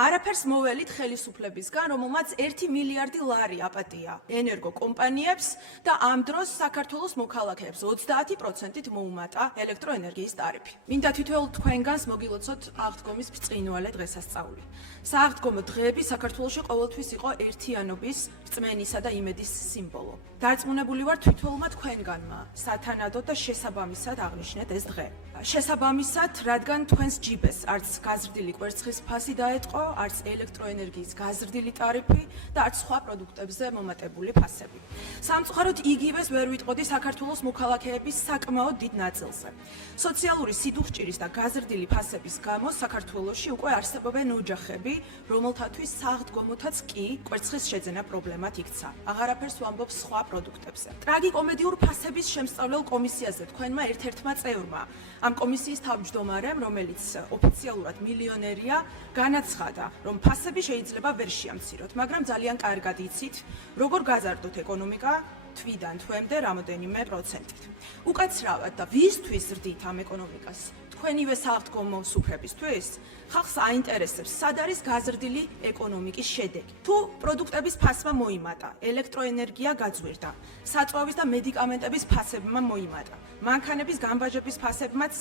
არაფერს მოველით ხელისუფლებისგან, რომელმაც 1 მილიარდი ლარი აპატია ენერგო კომპანიებს და ამ დროს საქართველოს მოქალაქეებს 30%-ით მოუმატა ელექტროენერგიის ტარიფი. მინდა თითოეულ თქვენგანს მოგილოცოთ აღდგომის ბრწყინვალე დღესასწაული. სააღდგომო დღეები საქართველოში ყოველთვის იყო ერთიანობის, რწმენისა და იმედის სიმბოლო. დარწმუნებული ვარ თითოეულმა თქვენგანმა სათანადოდ და შესაბამისად აღნიშნეთ ეს დღე. შესაბამისად, რადგან თქვენს ჯიბეს არც გაზრდილი კვერცხის ფასი დაეტყო, არც ელექტროენერგიის გაზრდილი ტარიფი და არც სხვა პროდუქტებზე მომატებული ფასები. სამწუხაროდ იგივეს ვერ ვიტყოდი საქართველოს მოქალაქეების საკმაოდ დიდ ნაწილზე. სოციალური სიდუხჭირის და გაზრდილი ფასების გამო საქართველოში უკვე არსებობენ ოჯახები, რომელთათვის სააღდგომოთაც კი კვერცხის შეძენა პრობლემად იქცა. აღარაფერს ვამბობ სხვა პროდუქტებზე. ტრაგიკომედიურ ფასების შემსწავლელ კომისიაზე თქვენმა ერთ-ერთმა წევრმა, ამ კომისიის თავმჯდომარემ, რომელიც ოფიციალურად მილიონერია, განაცხადა, რომ ფასები შეიძლება ვერ შეამციროთ, მაგრამ ძალიან კარგად იცით, როგორ გაზარდოთ ეკონომიკა თვიდან თვემდე რამოდენიმე პროცენტით. უკაცრავად და ვისთვის ზრდით ამ ეკონომიკას? თქვენივე სააღდგომო სუფრებისთვის? ხალხს აინტერესებს, სად არის გაზრდილი ეკონომიკის შედეგი. თუ პროდუქტების ფასმა მოიმატა, ელექტროენერგია გაძვირდა, საწვავის და მედიკამენტების ფასებმა მოიმატა, მანქანების გამბაჟების ფასებმაც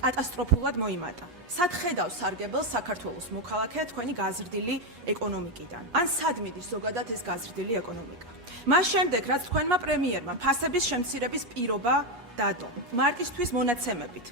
კატასტროფულად მოიმატა. სად ხედავს სარგებელს საქართველოს მოქალაქე თქვენი გაზრდილი ეკონომიკიდან? ან სად მიდის ზოგადად ეს გაზრდილი ეკონომიკა? მას შემდეგ, რაც თქვენმა პრემიერმა ფასების შემცირების პირობა დადო, მარტისთვის მონაცემებით,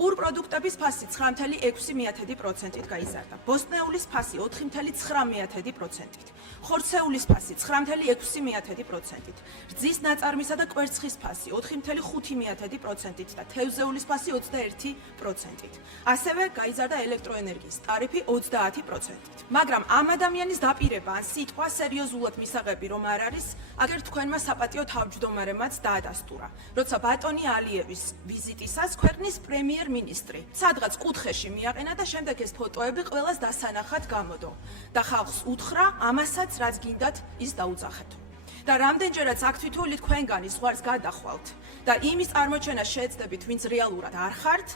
პურ პროდუქტების ფასი 9,6%-ით გაიზარდა, ბოსტნეულის ფასი 4,9%-ით, ხორცეულის ფასი 9,6%-ით, რძის ნაწარმისა და კვერცხის ფასი 4,5%-ით და თევზეულის ფასი 21%-ით. ასევე გაიზარდა ელექტროენერგიის ტარიფი 30%-ით. მაგრამ ამ ადამიანის დაპირება ან სიტყვა სერიოზულად მისაღები რომ არ არის, აგერ თქვენმა საპატიო თავმჯდომარემაც დაადასტურა, როცა ბატონი ალიევის ვიზიტისას ქვეყნის პრემიერ-მინისტრი სადღაც კუთხეში მიაყენა და შემდეგ ეს ფოტოები ყველას დასანახად გამოდო და ხალხს უთხრა ამასაც რაც გინდათ ის დაუძახეთო. და რამდენჯერაც აქ თითოეული თქვენგანი ზღვარს გადახვალთ და იმის წარმოჩენას შეეცდებით, ვინც რეალურად არ ხართ,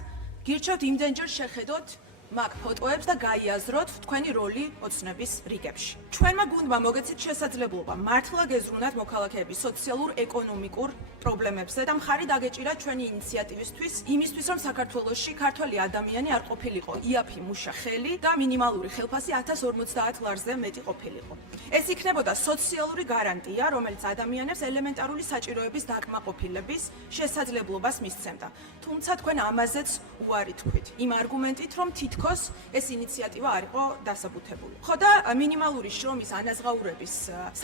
გირჩევთ იმდენჯერ შეხედოთ მაგ ფოტოებს და გაიაზროთ თქვენი როლი ოცნების რიგებში. ჩვენმა გუნდმა მოგეცით შესაძლებლობა მართლა გეზრუნათ მოქალაქეების სოციალურ-ეკონომიკურ პრობლემებზე და მხარი დაგეჭირა ჩვენი ინიციატივისთვის, იმისთვის, რომ საქართველოში ქართველი ადამიანი არ ყოფილიყო იაფი მუშა ხელი და მინიმალური ხელფასი 1050 ლარზე მეტი ყოფილიყო. ეს იქნებოდა სოციალური გარანტია, რომელიც ადამიანებს ელემენტარული საჭიროების დაკმაყოფილების შესაძლებლობას მისცემდა. თუმცა თქვენ ამაზეც უარი თქვით, იმ არგუმენტით, რომ თითქოს ეს ინიციატივა არ იყო დასაბუთებული. ხო და მინიმალური შრომის ანაზღაურების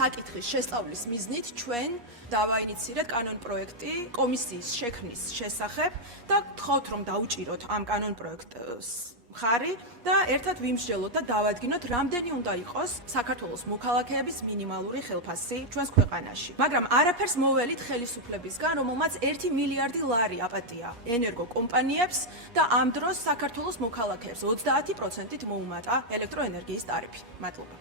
საკითხის შესწავლის მიზნით ჩვენ დავაინიცირეთ კანონპროექტი კომისიის შექმნის შესახებ და გთხოვთ რომ დაუჭიროთ ამ კანონპროექტს მხარი და ერთად ვიმსჯელოთ და დავადგინოთ, რამდენი უნდა იყოს საქართველოს მოქალაქეების მინიმალური ხელფასი ჩვენს ქვეყანაში. მაგრამ არაფერს მოველით ხელისუფლებისგან, რომელმაც 1 მილიარდი ლარი აპატია ენერგო კომპანიებს და ამ დროს საქართველოს მოქალაქეებს 30%-ით მოუმატა ელექტროენერგიის ტარიფი. მადლობა.